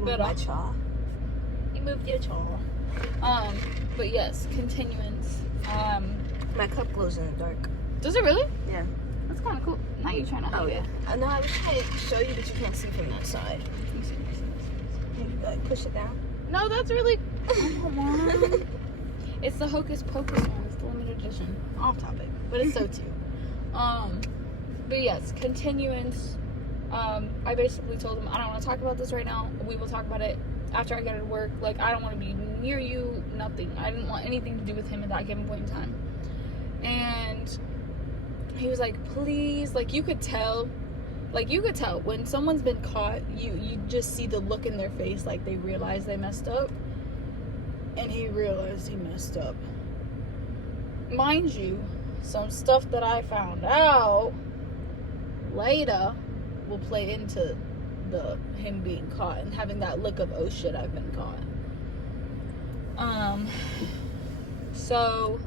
moved my jaw. You moved your jaw. But yes, continuance. My cup glows in the dark. Does it really? Yeah. That's kind of cool. Now you're trying to hide it. I know, I was trying to show you, but you can't see from that side. You like push it down. No, that's really. Come on. It's the Hocus Pocus one. It's the limited edition. Off topic, but it's so too. But yes, continuance. I basically told him I don't want to talk about this right now. We will talk about it after I get out of work. Like, I don't want to be near you. Nothing. I didn't want anything to do with him at that given point in time. And he was like, please. Like, you could tell. When someone's been caught, you just see the look in their face, like they realize they messed up. And he realized he messed up. Mind you, some stuff that I found out later will play into him being caught and having that look of, oh shit, I've been caught. So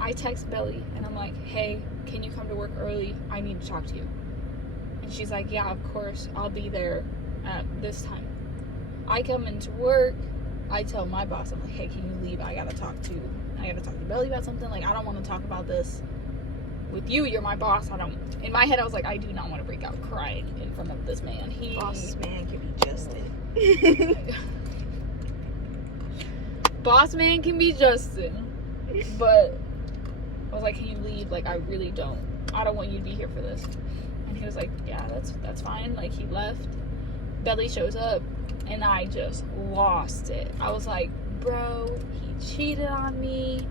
I text Belly and I'm like, hey, can you come to work early? I need to talk to you. And she's like, yeah, of course, I'll be there at this time. I come into work. I tell my boss, I'm like, hey, can you leave? I gotta talk to Belly about something. Like, I don't want to talk about this with you. You're my boss. In my head, I was like, I do not want to break out crying in front of this man. Boss man can be Justin. Boss man can be Justin. But I was like, can you leave? Like, I really don't. I don't want you to be here for this. And he was like, yeah, that's fine. Like, he left. Belly shows up. And I just lost it. I was like, bro, he cheated on me.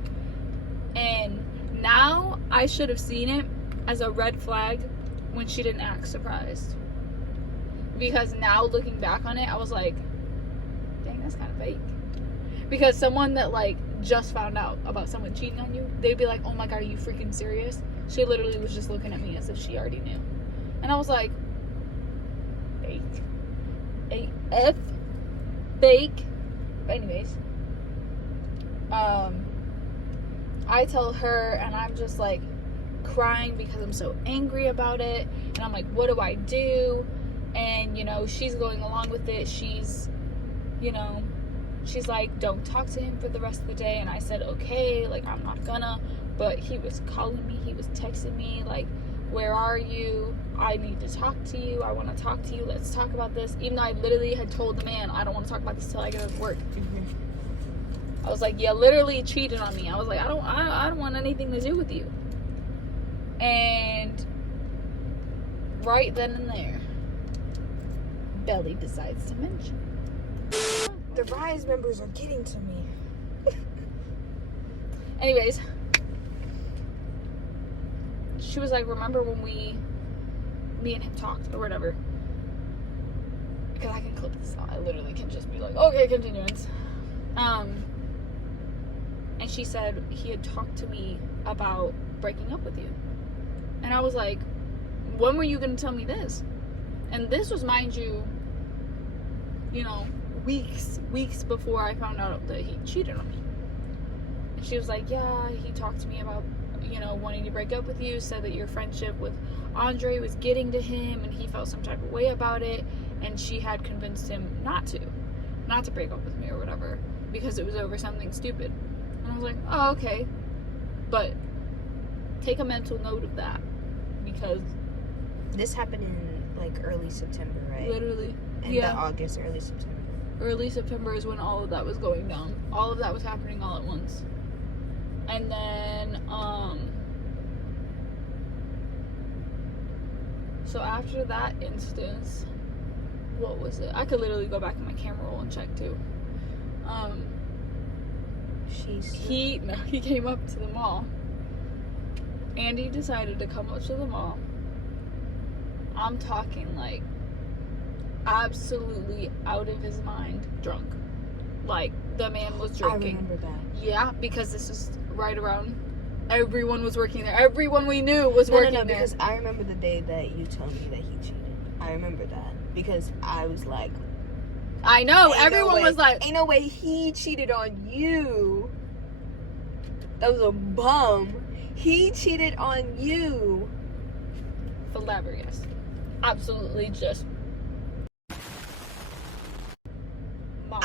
And now I should have seen it as a red flag when she didn't act surprised. Because now looking back on it, I was like, dang, that's kind of fake. Because someone that like just found out about someone cheating on you, they'd be like, oh my God, are you freaking serious? She literally was just looking at me as if she already knew. And I was like, fake. AF fake. But anyways, I tell her and I'm just like crying because I'm so angry about it, and I'm like, what do I do? And she's going along with it. She's like, don't talk to him for the rest of the day. And I said, okay, like, I'm not gonna. But he was calling me, he was texting me like, where are you? I need to talk to you. I want to talk to you. Let's talk about this. Even though I literally had told the man, I don't want to talk about this till I get out of work. I was like, you literally cheated on me. I was like, I don't want anything to do with you. And right then and there, Belly decides to mention. The Rise members are getting to me. Anyways, she was like, remember when me and him talked or whatever? Because I can clip this out. I literally can just be like, okay, continuance. And she said he had talked to me about breaking up with you. And I was like, when were you going to tell me this? And this was, mind you, weeks before I found out that he cheated on me. And she was like, yeah, he talked to me about wanting to break up with you, said that your friendship with Andre was getting to him and he felt some type of way about it, and she had convinced him not to break up with me or whatever because it was over something stupid. And I was like, oh, okay, but take a mental note of that, because this happened in like early September, right? Literally, August, early September. Early September is when all of that was going down. All of that was happening all at once. And then, so after that instance, what was it? I could literally go back in my camera roll and check too. He came up to the mall. Andy decided to come up to the mall. I'm talking like absolutely out of his mind drunk. Like, the man was drinking. I remember that. Yeah, because this is right around, everyone was working there. Everyone we knew was working there. Because I remember the day that you told me that he cheated. I remember that. Because I was like, I know, everyone was like, ain't no way he cheated on you. That was a bum. He cheated on you. Flabbergasted. Absolutely just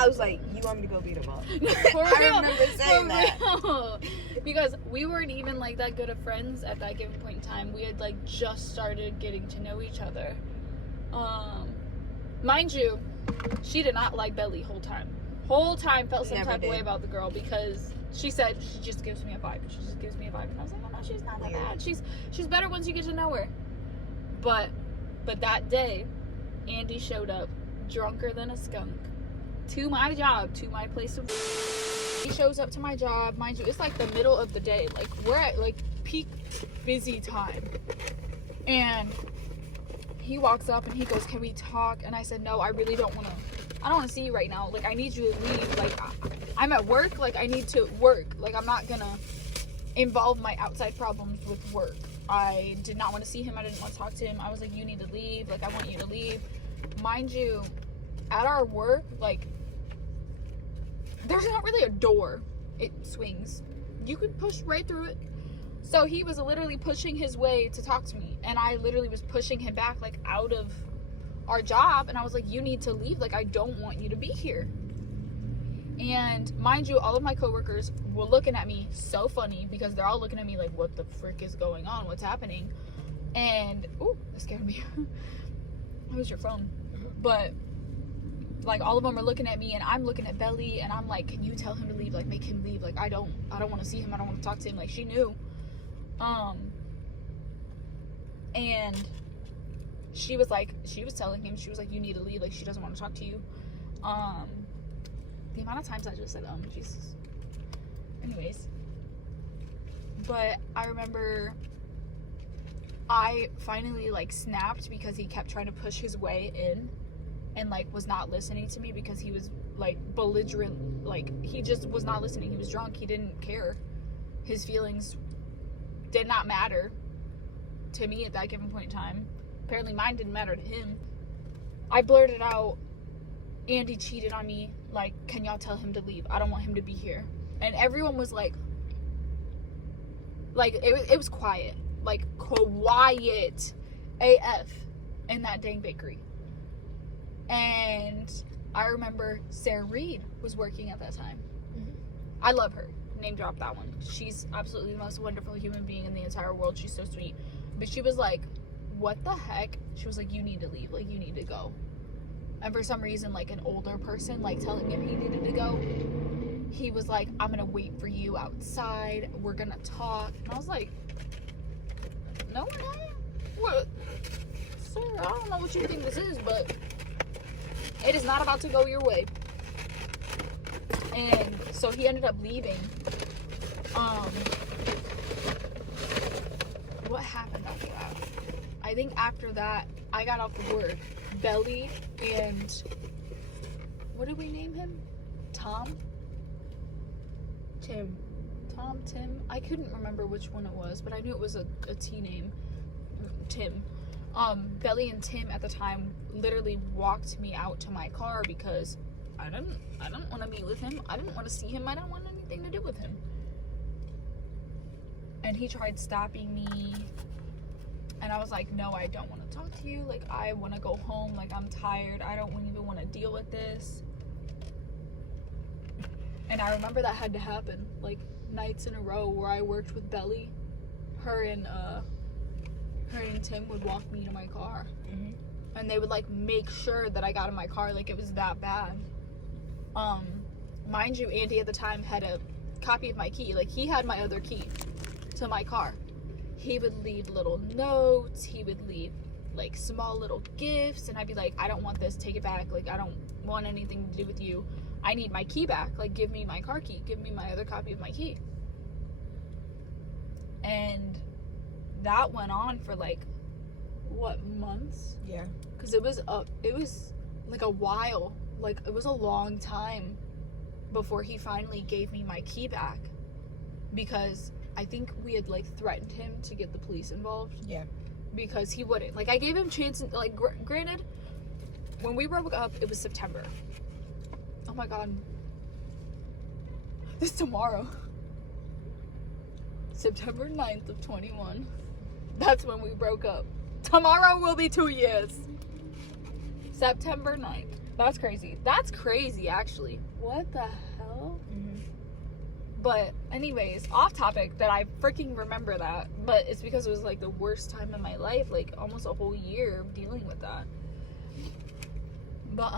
I was like, you want me to go beat him up? For I real, remember saying for that. real. Because we weren't even like that good of friends at that given point in time. We had like just started getting to know each other. Mind you, she did not like Belly whole time. Whole time felt some Never type did. of way about the girl because she said she just gives me a vibe. She just gives me a vibe, and I was like, oh no, she's not that bad. She's better once you get to know her. But that day, Andy showed up drunker than a skunk to my job, to my place of work. He shows up to my job, mind you, it's like the middle of the day. Like we're at like peak busy time. And he walks up and he goes, can we talk? And I said, no, I really don't want to see you right now. Like, I need you to leave. Like, I'm at work. Like, I need to work. Like, I'm not gonna involve my outside problems with work. I did not want to see him. I didn't want to talk to him. I was like, you need to leave. Like, I want you to leave. Mind you, at our work, like, there's not really a door. It swings. You could push right through it. So he was literally pushing his way to talk to me. And I literally was pushing him back, like, out of our job. And I was like, you need to leave. Like, I don't want you to be here. And mind you, all of my coworkers were looking at me so funny because they're all looking at me like, what the frick is going on? What's happening? And, ooh, that scared me. That was your phone. But, like, all of them are looking at me and I'm looking at Belly and I'm like, can you tell him to leave? Like, make him leave. Like, I don't want to see him. I don't want to talk to him. Like, she knew. And she was telling him, she was like, you need to leave. Like, she doesn't want to talk to you. The amount of times I just said, Jesus. Anyways. But I remember I finally, like, snapped because he kept trying to push his way in and, like, was not listening to me because he was, like, belligerent. Like, he just was not listening. He was drunk. He didn't care. His feelings did not matter to me at that given point in time. Apparently mine didn't matter to him. I blurted out, Andy cheated on me. Like, can y'all tell him to leave? I don't want him to be here. And everyone was like it was quiet. Like, quiet AF in that dang bakery. And I remember Sarah Reed was working at that time. Mm-hmm. I love her. Name drop that one. She's absolutely the most wonderful human being in the entire world. She's so sweet. But she was like, what the heck? She was like, you need to leave. Like, you need to go. And for some reason, like, an older person, like, telling him he needed to go, he was like, I'm gonna wait for you outside. We're gonna talk. And I was like, no, we're not. What? Sir, I don't know what you think this is, but it is not about to go your way. And so he ended up leaving. What happened after that? I think after that, I got off of work. Belly and, what did we name him? Tim. I couldn't remember which one it was, but I knew it was a T name. Tim. Belly and Tim at the time literally walked me out to my car because I didn't want to meet with him. I didn't want to see him. I didn't want anything to do with him. And he tried stopping me. And I was like, no, I don't want to talk to you. Like, I want to go home. Like, I'm tired. I don't even want to deal with this. And I remember that had to happen. Like, nights in a row where I worked with Belly. Her and Tim would walk me to my car. Mm-hmm. And they would, like, make sure that I got in my car. Like, it was that bad. Mind you, Andy at the time had a copy of my key. Like, he had my other key to my car. He would leave little notes. He would leave, like, small little gifts. And I'd be like, I don't want this. Take it back. Like, I don't want anything to do with you. I need my key back. Like, give me my car key. Give me my other copy of my key. And that went on for, like, what, months? Yeah. Because it was like a while. Like, it was a long time before he finally gave me my key back. Because I think we had, like, threatened him to get the police involved. Yeah. Because he wouldn't. Like, I gave him chances. Like, granted, when we broke up, it was September. Oh my God. This tomorrow. September 9th of 21. That's when we broke up. Tomorrow will be 2 years. September 9th. That's crazy. That's crazy, actually. What the hell? Mm-hmm. But anyways, off topic, that I freaking remember that. But it's because it was like the worst time in my life. Like almost a whole year of dealing with that. But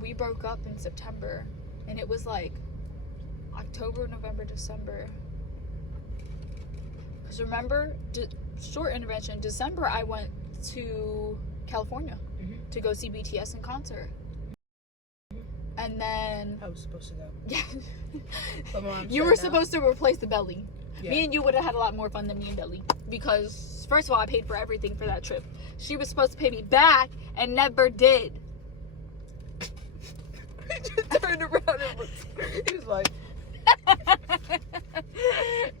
we broke up in September. And it was like October, November, December. Because remember, short intervention, December I went to California to go see BTS in concert. And then I was supposed to go. Yeah. But Mom You said were no. supposed to replace the belly. Yeah. Me and you would have had a lot more fun than me and Belly. Because first of all, I paid for everything for that trip. She was supposed to pay me back and never did. He just turned around and looked. He was like,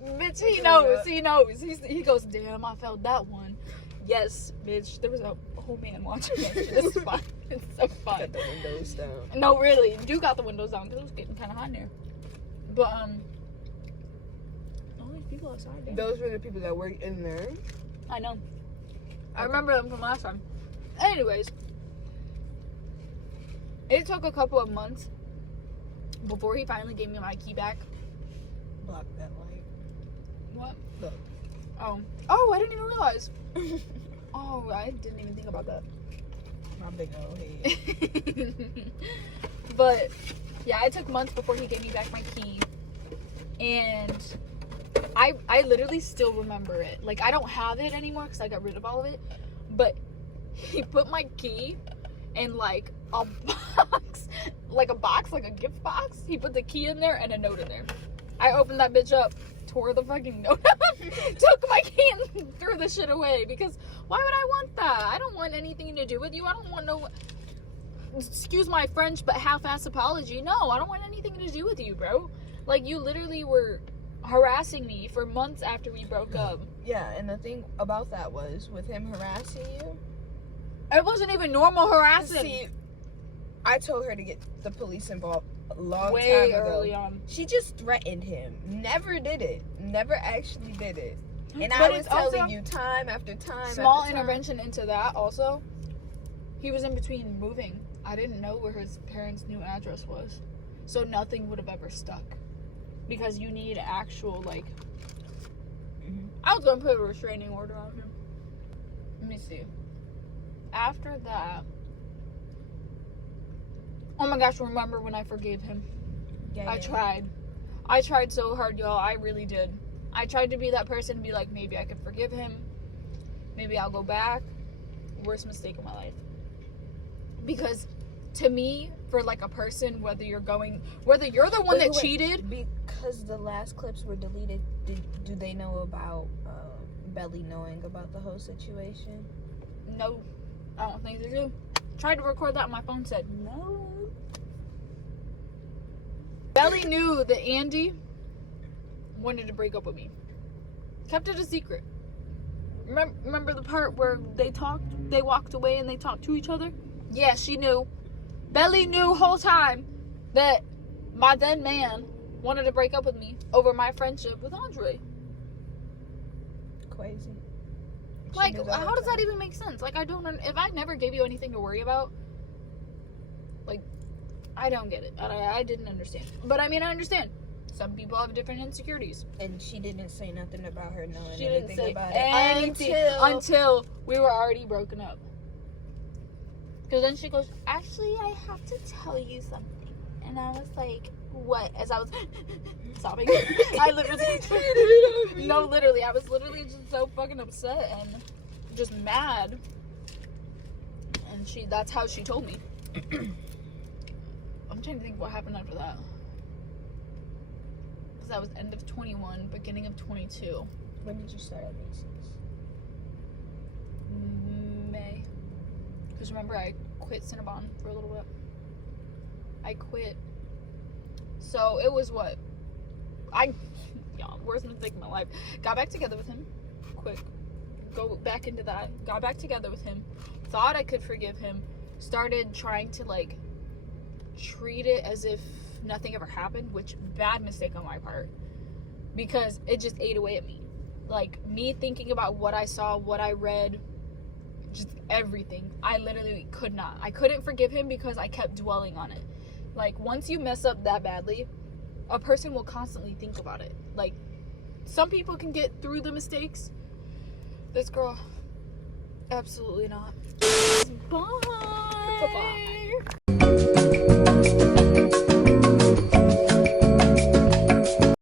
Bitch, he knows. He knows. He goes, damn, I felt that one. Yes, bitch. There was a whole man watching us. It's fun. It's so fun. got the windows down. No, really. You got the windows down because it was getting kind of hot in there. But, all these people outside. Damn. Those were the people that worked in there. I know. I remember them from last time. Anyways, it took a couple of months before he finally gave me my key back. Block that light. What? Look. Oh, I didn't even realize. Oh, I didn't even think about that. My big old head. But yeah, it took months before he gave me back my key, and I literally still remember it. Like, I don't have it anymore because I got rid of all of it, but he put my key in like a box, like a gift box. He put the key in there and a note in there. I opened that bitch up, tore the fucking note up, took my key and threw the shit away, because why would I want that? I don't want anything to do with you. I don't want no, excuse my French, but half-ass apology. No, I don't want anything to do with you, bro. Like, you literally were harassing me for months after we broke up. Yeah, and the thing about that was, with him harassing you, it wasn't even normal harassing. see, I told her to get the police involved a long way time ago. early on. She just threatened him. Never did it. Never actually did it. And But I was it's also telling you time after time. Small after time. intervention into that also. He was in between moving. I didn't know where his parents' new address was, so nothing would have ever stuck, because you need actual, like, I was gonna put a restraining order on him. Let me see. After that, oh my gosh, remember when I forgave him? Yeah, I tried so hard, y'all. I really did. I tried to be that person, be like, maybe I could forgive him, maybe I'll go back. Worst mistake of my life. Because to me, for like a person, whether you're the one that cheated, because the last clips were deleted, do they know about Belly knowing about the whole situation? no, I don't think they do. Tried to record that, and my phone said no. Belly knew that Andy wanted to break up with me. Kept it a secret. Remember the part where they walked away and they talked to each other? Yeah, she knew. Belly knew whole time that my then man wanted to break up with me over my friendship with Andre. Crazy. She Like, knew the whole how does time. that even make sense? Like, if I never gave you anything to worry about, like, I don't get it. I didn't understand. But I mean, I understand. Some people have different insecurities. And she didn't say nothing about her knowing She didn't anything say about anything it until we were already broken up. Because then she goes, actually, I have to tell you something. And I was like, what? As I was sobbing. I literally, no, literally, I was literally just so fucking upset and just mad. And that's how she told me. I'm trying to think what happened after that. Because that was end of 21, beginning of 22. When did you start at Macy's? May. Because remember, I quit Cinnabon for a little bit. I quit. So it was what? Worst mistake of my life. Got back together with him. Quick. Go back into that. Got back together with him. Thought I could forgive him. Started trying to, like, treat it as if nothing ever happened, which, bad mistake on my part. Because it just ate away at me. Like, me thinking about what I saw, what I read, just everything. I literally could not. I couldn't forgive him because I kept dwelling on it. Like, once you mess up that badly, a person will constantly think about it. Like, some people can get through the mistakes. This girl, absolutely not. Bye. Bye-bye.